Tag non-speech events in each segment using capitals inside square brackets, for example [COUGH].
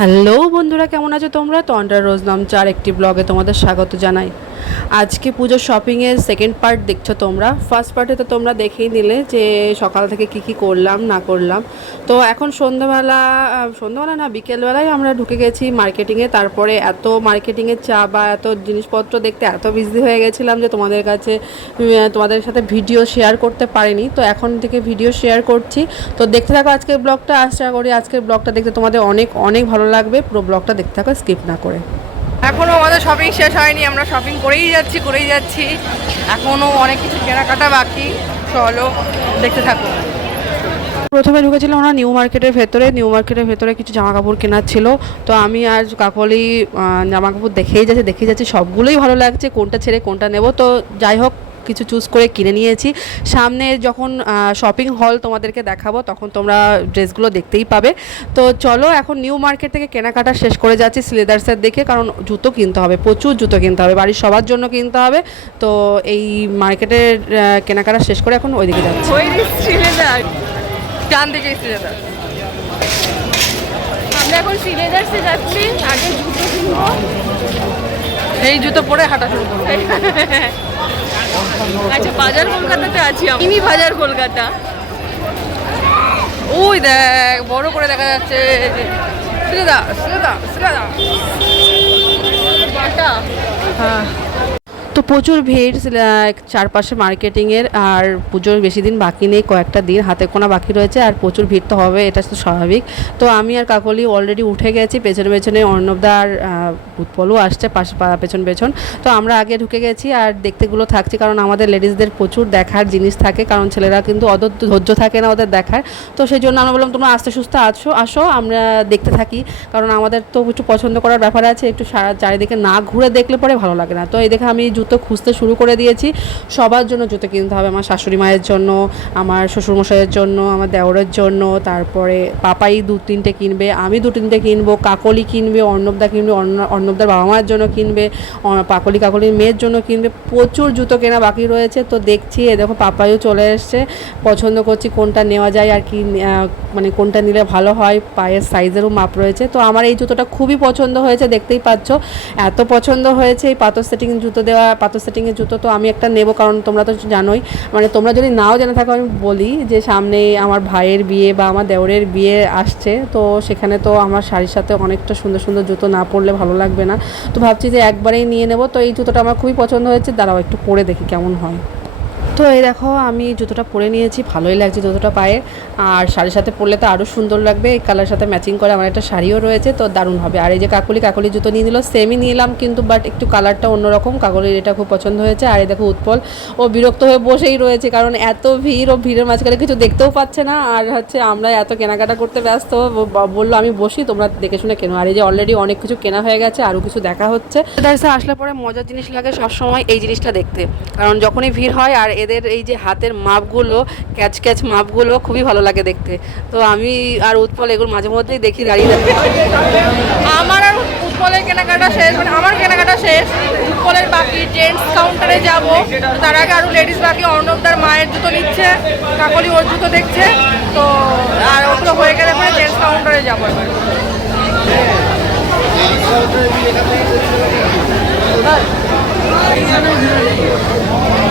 Hello বন্ধুরা কেমন আছো তোমরা? তন্ডার রোজ নাম চার একটি ব্লগে তোমাদের স্বাগত জানাই। আজকে পুজোর শপিংয়ের সেকেন্ড পার্ট দেখছ তোমরা। ফার্স্ট পার্টে তো তোমরা দেখেই নিলে যে সকাল থেকে কি কি করলাম, না করলাম। তো এখন সন্ধ্যাবেলা সন্ধ্যাবেলা না, বিকেলবেলায় আমরা ঢুকে গেছি মার্কেটিংয়ে তারপরে এত মার্কেটিংয়ের চা বা এত জিনিসপত্র দেখতে এত বিজি হয়ে গেছিলাম যে তোমাদের কাছে তোমাদের সাথে ভিডিও শেয়ার করতে পারিনি। তো এখন থেকে ভিডিও শেয়ার করছি। তো দেখতে থাকো আজকের ব্লগটা আশা করি আজকের ব্লগটা দেখতে তোমাদের অনেক অনেক ভালো লাগবে। পুরো ব্লগটা দেখতে থাকো স্কিপ না করে। এখনও আমাদের শপিং শেষ হয়নি, আমরা শপিং করেই যাচ্ছি করেই যাচ্ছি। এখনও অনেক কিছু কেনাকাটা বাকি। চলো, দেখতে থাকো। প্রথমে ঢুকেছিলাম আমরা নিউ মার্কেটের ভেতরে। নিউ মার্কেটের ভেতরে কিছু জামা কাপড় কেনার ছিল। তো আমি আর কাকলি জামা কাপড় দেখেই যাচ্ছি দেখেই যাচ্ছি, সবগুলোই ভালো লাগছে, কোনটা ছেড়ে কোনটা নেব। তো যাই হোক কিছু চুজ করে কিনে নিয়েছি। সামনে যখন শপিং হল তোমাদেরকে দেখাবো তখন তোমরা ড্রেসগুলো দেখতেই পাবে। তো চলো এখন নিউ মার্কেট থেকে কেনাকাটা শেষ করে যাচ্ছি স্লেদার্সের দেখে কারণ জুতো কিনতে হবে প্রচুর জুতো কিনতে হবে বাড়ির সবার জন্য কিনতে হবে। তো এই মার্কেটের কেনাকাটা শেষ করে এখন ওইদিকে যাচ্ছি। ডান দিকে আমরা এখন যাচ্ছি আগে জুতো কিনবো। এই জুতো পরে হাঁটা শুরু করব। [LAUGHS] আচ্ছা বাজার কলকাতাতে আছি আমি বাজার কলকাতা। ওই দেখ বড় করে দেখা যাচ্ছে শ্রীদা শ্রীদা শ্রীদা হ্যাঁ। তো প্রচুর ভিড় চারপাশে মার্কেটিংয়ের, আর পুজোর বেশি দিন বাকি নেই, কয়েকটা দিন হাতে কোনা বাকি রয়েছে, আর প্রচুর ভিড় তো হবে, এটা তো স্বাভাবিক। তো আমি আর কাকলি অলরেডি উঠে গেছি, পেছনে পেছনে অর্ণবদা আর উৎপলও আসছে, পাশে পেছন পেছন। তো আমরা আগে ঢুকে গেছি, আর দেখতেগুলো থাকছি, কারণ আমাদের লেডিসদের প্রচুর দেখার জিনিস থাকে, কারণ ছেলেরা কিন্তু অত ধৈর্য থাকে না ওদের দেখার। তো সেই জন্য আমরা বললাম, তোমরা আস্তে সুস্থ আসো আসো, আমরা দেখতে থাকি। কারণ আমাদের তো একটু পছন্দ করার ব্যাপার আছে, একটু সারা চারিদিকে না ঘুরে দেখলে পরে ভালো লাগে না। তো এই দেখে আমি জুতো খুঁজতে শুরু করে দিয়েছি। সবার জন্য জুতো কিনতে হবে, আমার শাশুড়ি মায়ের জন্য, আমার শ্বশুরমশাইয়ের জন্য, আমার দেওরের জন্য, তারপরে পাপাই দু তিনটে কিনবে, আমি দু তিনটে কিনবো, কাকলি কিনবে অর্ণবদা কিনবে, অর্ণ- অর্ণবদার বাবা মায়ের জন্য কিনবে পাকলি কাকলির মেয়ের জন্য কিনবে, প্রচুর জুতো কেনা বাকি রয়েছে। তো দেখছি, এ দেখো পাপাইও চলে এসছে, পছন্দ করছি কোনটা নেওয়া যায় আর কি মানে কোনটা নিলে ভালো হয়, পায়ের সাইজেরও মাপ রয়েছে। তো আমার এই জুতোটা খুবই পছন্দ হয়েছে, দেখতেই পাচ্ছ। এত পছন্দ হয়েছে, এই পাথর সেটিং জুতো দেওয়া পাথর সেটিংয়ের জুতো তো আমি একটা নেব, কারণ তোমরা তো জানোই। মানে তোমরা যদি নাও জেনে থাকো, আমি বলি যে সামনে আমার ভাইয়ের বিয়ে বা আমার দেওরের বিয়ে আসছে, তো সেখানে তো আমার শাড়ির সাথে অনেকটা সুন্দর সুন্দর জুতো না পরলে ভালো লাগবে না। তো ভাবছি যে একবারেই নিয়ে নেব। তো এই জুতোটা আমার খুবই পছন্দ হয়েছে, দাঁড়াও একটু পরে দেখি কেমন হয়। তো এই দেখো, আমি জুতোটা পরে নিয়েছি, ভালোই লাগছে জুতোটা পায়ে। আর শাড়ির সাথে পরলে তো আরও সুন্দর লাগবে, এই কালার সাথে ম্যাচিং করে আমার একটা শাড়িও রয়েছে, তো দারুণ হবে। আর এই যে কাকুলি কাকুলি জুতো নিয়ে নিল সেমই নিলাম কিন্তু বাট একটু কালারটা অন্যরকম। কাকলির এটা খুব পছন্দ হয়েছে, আর এই দেখো উৎপল, ও বিরক্ত হয়ে বসেই রয়েছে, কারণ এত ভিড়, ও ভিড়ের মাঝখানে কিছু দেখতেও পাচ্ছে না। আর হচ্ছে আমরা এত কেনাকাটা করতে ব্যস্ত বলল, আমি বসি, তোমরা দেখে শুনে কেনো। আর এই যে অলরেডি অনেক কিছু কেনা হয়ে গেছে আরও কিছু দেখা হচ্ছে। আসলে পরে মজার জিনিস লাগে সবসময় এই জিনিসটা দেখতে, কারণ যখনই ভিড় হয়, আর এদের এই যে হাতের মাপগুলো ক্যাচ ক্যাচ মাপগুলো খুবই ভালো লাগে দেখতে। তো আমি আর উৎপল এগুলো মাঝে মধ্যেই দেখি দাঁড়িয়ে দাঁড়িয়ে আমার আর উৎপলের কেনাকাটা শেষ মানে আমার কেনাকাটা শেষ। উৎপলের বাকি জেন্টস কাউন্টারে যাব। তার আগে আরও লেডিস বাকি অর্ণবদার মায়ের জুতো নিচ্ছে কাকলি ওর জুতো দেখছে। তো আর ওগুলো হয়ে গেলে পরে জেন্টস কাউন্টারে যাব এবার।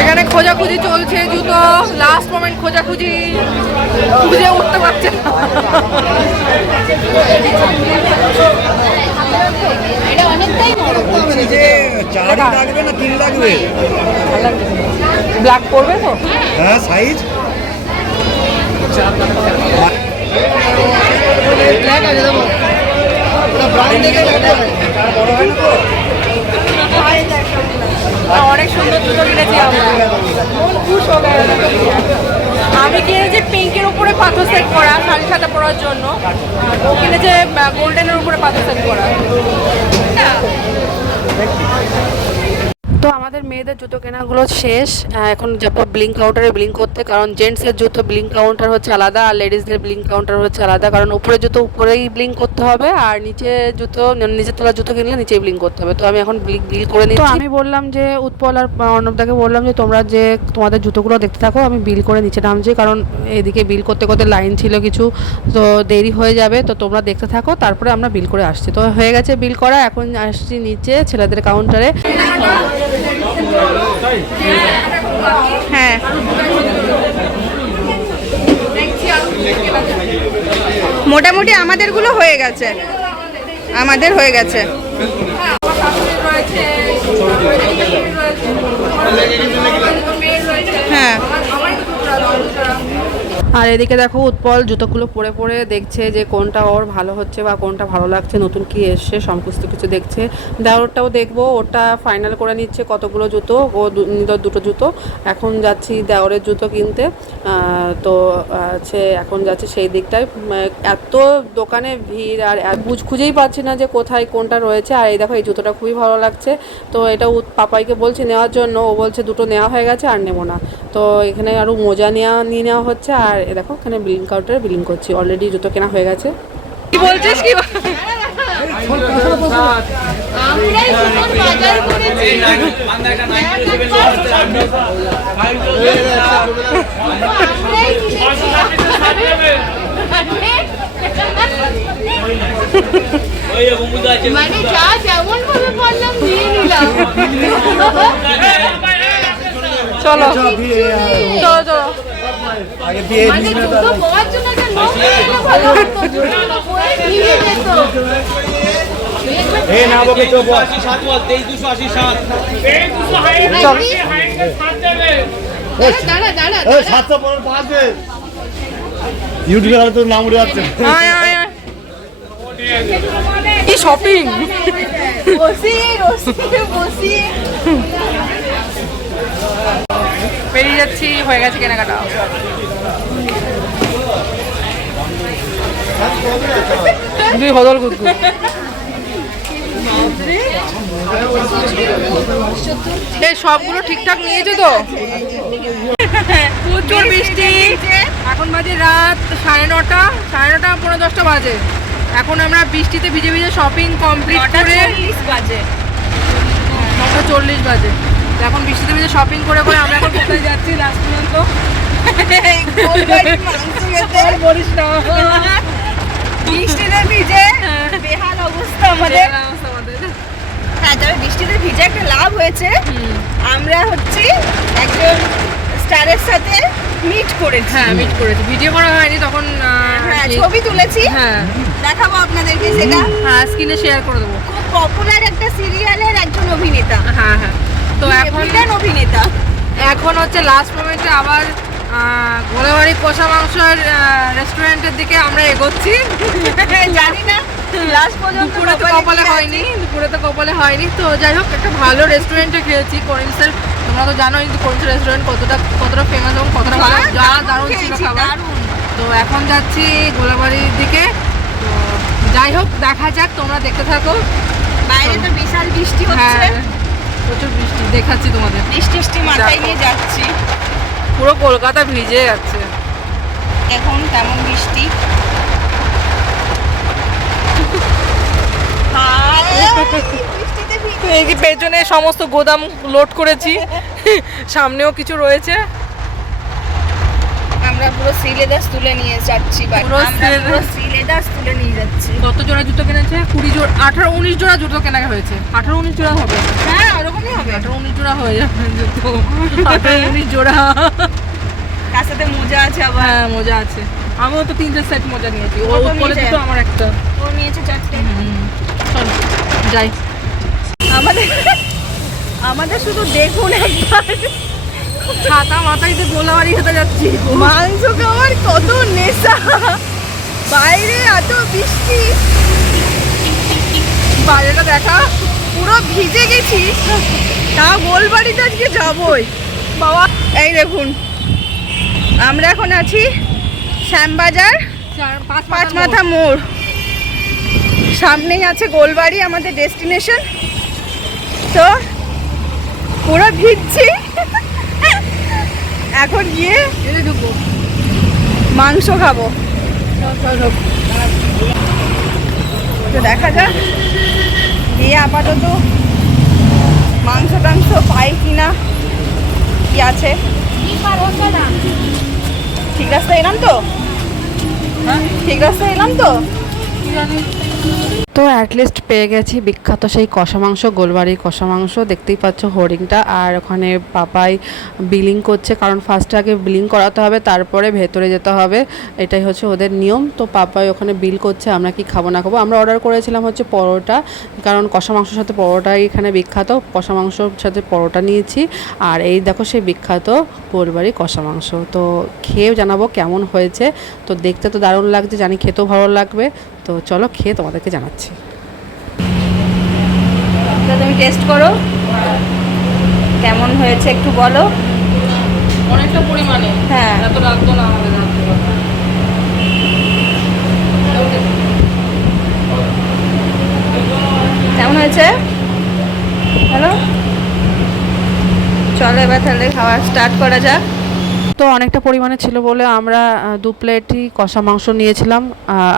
এখানে খোঁজাখুঁজি চলছে জুতো লাস্ট মোমেন্ট খোঁজাখুঁজি। খুঁজে উঠতে পারছে না। এটা অনেকটাই বড় বলছি যে চারই লাগবে না তিন লাগবে? ব্ল্যাক পরবে তো হ্যাঁ সাইজ না, অনেক সুন্দর জুতো কিনেছি আমরা মন খুশ হয়ে গেল আমি কিনেছি পিঙ্কের উপরে পাথর সেট করা, শাড়ি সাদা পরার জন্য। ও কিনেছে গোল্ডেনের উপরে পাথর সেট করা। তো আমাদের মেয়েদের জুতো কেনাগুলো শেষ। এখন যাব ব্লিঙ্ক কাউন্টারে ব্লিং করতে কারণ জেন্টসের জুতো ব্লিঙ্ক কাউন্টার হচ্ছে আলাদা আর লেডিসদের ব্লিঙ্ক কাউন্টার হচ্ছে আলাদা। কারণ উপরে জুতো উপরেই ব্লিঙ্ক করতে হবে আর নিচে জুতো নিচের তলার জুতো কিনলে নিচেই ব্লিঙ্ক করতে হবে। তো আমি এখন ব্লিঙ্ক বিল করে নিচ্ছি। তো আমি বললাম যে উৎপল আর অর্ণবদাকে বললাম যে তোমরা যে তোমাদের জুতোগুলো দেখতে থাকো আমি বিল করে নিচে নামছি কারণ এদিকে বিল করতে করতে লাইন ছিল কিছু তো দেরি হয়ে যাবে তো তোমরা দেখতে থাকো তারপরে আমরা বিল করে আসছি। তো হয়ে গেছে বিল করা এখন আসছি নিচে ছেলেদের কাউন্টারে হ্যাঁ। মোটামুটি আমাদেরগুলো হয়ে গেছে। আমাদের হয়ে গেছে। হ্যাঁ। আর এদিকে দেখো উৎপল জুতোগুলো পরে পরে দেখছে যে কোনটা ওর ভালো হচ্ছে বা কোনটা ভালো লাগছে, নতুন কি এসছে, সমস্ত কিছু দেখছে। দেওরটাও দেখব ওটা ফাইনাল করে নিচ্ছে কতগুলো জুতো, ও নিল দুটো জুতো। এখন যাচ্ছি দেওরের জুতো কিনতে। তো আছে, এখন যাচ্ছি সেই দিকটায়। এত দোকানে ভিড় আর বুঝ, খুঁজেই পাচ্ছি না যে কোথায় কোনটা রয়েছে। আর এই দেখো, এই জুতোটা খুবই ভালো লাগছে। তো এটা পাপাইকে বলছি নেওয়ার জন্য। ও বলছে দুটো নেওয়া হয়ে গেছে, আর নেব না। তো এখানে আরও মোজা নেওয়া, নিয়ে নেওয়া হচ্ছে। আর এ দেখো এখানে বিলিং কাউন্টারে বিলিং করছি। অলরেডি জুতো কেনা হয়ে গেছে। কি বলছিস কি? আমরাই যখন বাজার করেছি আমরাই মানে যা যেমন ভাবে পারলাম দিয়ে নিলাম চলো। চল। ইউটিউবে নাম উঠে যাচ্ছে। কি শপিং বসি বসি বসি। বেরিয়ে যাচ্ছি হয়ে গেছে কেনাকাটা। দুই হদল এই সবগুলো ঠিকঠাক নিয়েছো তো? প্রচুর বৃষ্টি। এখন বাজে রাত সাড়ে নটা সাড়ে নটা পনেরো দশটা বাজে। এখন আমরা বৃষ্টিতে ভিজে ভিজে শপিং কমপ্লিট করে বাজে। নটা চল্লিশ বাজে। এখন বৃষ্টিতে ভিজে শপিং করে করে আমরা এখন কোথায় যাচ্ছি লাস্ট পর্যন্ত বলিস না। বৃষ্টিতে ভিজে বেহাল অবস্থা আমাদের। হ্যাঁ তবে বৃষ্টিতে ভিজে একটা লাভ হয়েছে। আমরা হচ্ছে একজন স্টারের সাথে মিট করেছি। হ্যাঁ মিট করেছি। ভিডিও করা হয়নি তখন হ্যাঁ ছবি তুলেছি। হ্যাঁ। দেখাবো আপনাদেরকে সেটা। হ্যাঁ স্ক্রিনে শেয়ার করে দেবো। খুব পপুলার একটা সিরিয়ালের একজন অভিনেতা। হ্যাঁ হ্যাঁ। তো এখন অভিনেতা। এখন হচ্ছে লাস্ট মোমেন্টে আবার গোলাবাড়ি কষা মাংসের রেস্টুরেন্টের দিকে আমরা এগোচ্ছি। [LAUGHS] জানি না। লাস্ট পর্যন্ত দুপুরে তো কপালে হয়নি দুপুরে তো কপালে হয়নি। তো যাই হোক একটা ভালো রেস্টুরেন্টে খেয়েছি করিমসের তোমরা তো জানোই কিন্তু করিমসের রেস্টুরেন্ট কতটা কতটা ফেমাস এবং কতটা ভালো যা দারুণ ছিল খাবার। তো এখন যাচ্ছি গোলাবাড়ির দিকে। তো যাই হোক দেখা যাক তোমরা দেখতে থাকো। বাইরে তো বিশাল বৃষ্টি হচ্ছে। হ্যাঁ। প্রচুর বৃষ্টি দেখাচ্ছি তোমাদের। বৃষ্টি বৃষ্টি মাথায়। নিয়ে যাচ্ছি। পুরো কলকাতা ভিজে যাচ্ছে। এখন কেমন বৃষ্টি? পেছনে সমস্ত গোদাম লোড করেছি। সামনেও কিছু রয়েছে। আমরা পুরো সিলেদাস তুলে নিয়ে যাচ্ছি পুরো সিলেদাস- তুলে নিয়ে যাচ্ছি। কত জোড়া জুতো কিনেছে? কুড়ি জোড়া আঠারো উনিশ জোড়া জুতো কেনা হয়েছে। আঠারো উনিশ জোড়া হবে। হ্যাঁ ওরকমই হবে। আঠারো উনিশ জোড়া হয়ে যাবে জুতো। [LAUGHS] আঠারো উনিশ জোড়া। তার সাথে মোজা আছে আবার। হ্যাঁ মজা আছে। আমিও তো তিনটে সেট মজা নিয়েছি। ও বলে তো আমার একটা। ও নিয়েছে চারটে। চল যাই। আমাদের আমাদের শুধু দেখুন একবার। ছাতা মাথায় দিয়ে গোলাবাড়ি খেতে যাচ্ছি। মাংস খাওয়ার কত নেশা। বাইরে এত বৃষ্টি। বাইরেটা দেখা পুরো ভিজে গেছি। তা গোলবাড়িতে আজকে যাবই। বাবা এই দেখুন আমরা এখন আছি শ্যামবাজার পাঁচ পাঁচ মাথা মোড়। সামনেই আছে গোলবাড়ি আমাদের ডেস্টিনেশন। তো পুরো ভিজছি। এখন গিয়ে মাংস খাব। তো দেখা যাক গিয়ে আপাতত মাংস টাংস পাই কিনা কি আছে। ঠিক রাস্তা এলাম তো? ঠিক রাস্তা এলাম তো? তো অ্যাটলিস্ট পেয়ে গেছি বিখ্যাত সেই কষা মাংস গোলবাড়ির কষা মাংস। দেখতেই পাচ্ছ হোর্ডিংটা আর ওখানে পাপাই বিলিং করছে, কারণ ফার্স্টে আগে বিলিং করাতে হবে, তারপরে ভেতরে যেতে হবে। এটাই হচ্ছে ওদের নিয়ম। তো পাপাই ওখানে বিল করছে, আমরা কি খাব, না খাব? আমরা অর্ডার করেছিলাম হচ্ছে পরোটা, কারণ কষা মাংসের সাথে পরোটাই এখানে বিখ্যাত। কষা মাংসর সাথে পরোটা নিয়েছি। আর এই দেখো সেই বিখ্যাত গোলবাড়ি কষা মাংস। তো খেয়েও জানাব কেমন হয়েছে। তো দেখতে তো দারুণ লাগছে, জানি খেতেও ভালো লাগবে। তো চলো খেয়ে তোমাদেরকে জানাচ্ছি। তো তুমি টেস্ট করো। কেমন হয়েছে একটু বলো। অনেকটা পরিমাণে। হ্যাঁ। এত লাগতো না আমাদের কেমন হয়েছে? হ্যালো চলো এবার তাহলে খাওয়া স্টার্ট করা যাক। তো অনেকটা পরিমাণে ছিল বলে আমরা দু প্লেটই কষা মাংস নিয়েছিলাম।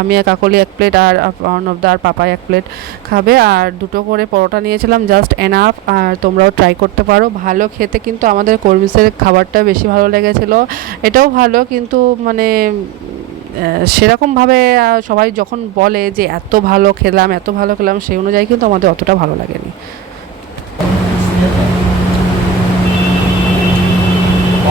আমি, এক কাকলি এক প্লেট আর অর্ণবদা আর পাপাই এক প্লেট খাবে। আর দুটো করে পরোটা নিয়েছিলাম জাস্ট এনাফ আর তোমরাও ট্রাই করতে পারো। ভালো খেতে কিন্তু আমাদের কর্মীসের খাবারটা বেশি ভালো লেগেছিলো। এটাও ভালো, কিন্তু মানে সেরকমভাবে সবাই যখন বলে যে এত ভালো খেলাম, এত ভালো খেলাম, সেই অনুযায়ী কিন্তু আমাদের অতটা ভালো লাগেনি।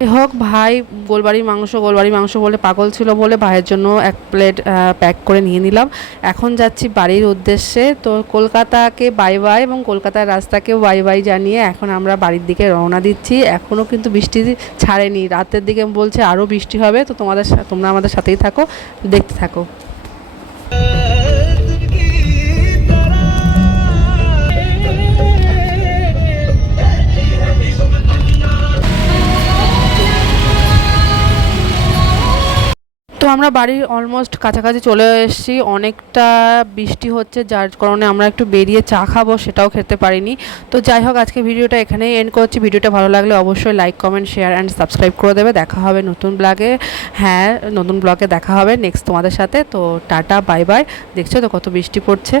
যাই হোক ভাই গোলবাড়ির মাংস গোলবাড়ির মাংস বলে পাগল ছিল বলে ভাইয়ের জন্য এক প্লেট প্যাক করে নিয়ে নিলাম। এখন যাচ্ছি বাড়ির উদ্দেশ্যে। তো কলকাতাকে বাই বাই এবং কলকাতার রাস্তাকেও বাই বাই জানিয়ে এখন আমরা বাড়ির দিকে রওনা দিচ্ছি। এখনও কিন্তু বৃষ্টি ছাড়েনি। রাতের দিকে বলছে আরও বৃষ্টি হবে। তো তোমাদের তোমরা আমাদের সাথেই থাকো, দেখতে থাকো। তো আমরা বাড়ির অলমোস্ট কাছাকাছি চলে এসেছি। অনেকটা বৃষ্টি হচ্ছে, যার কারণে আমরা একটু বেরিয়ে চা খাব, সেটাও খেতে পারিনি। তো যাই হোক, আজকে ভিডিওটা এখানেই এন্ড করছি। ভিডিওটা ভালো লাগলে অবশ্যই like comment share and subscribe করে দেবে। দেখা হবে নতুন ব্লগে হ্যাঁ নতুন ব্লগে দেখা হবে নেক্সট তোমাদের সাথে। তো টাটা বাই বাই দেখছ তো কত বৃষ্টি পড়ছে?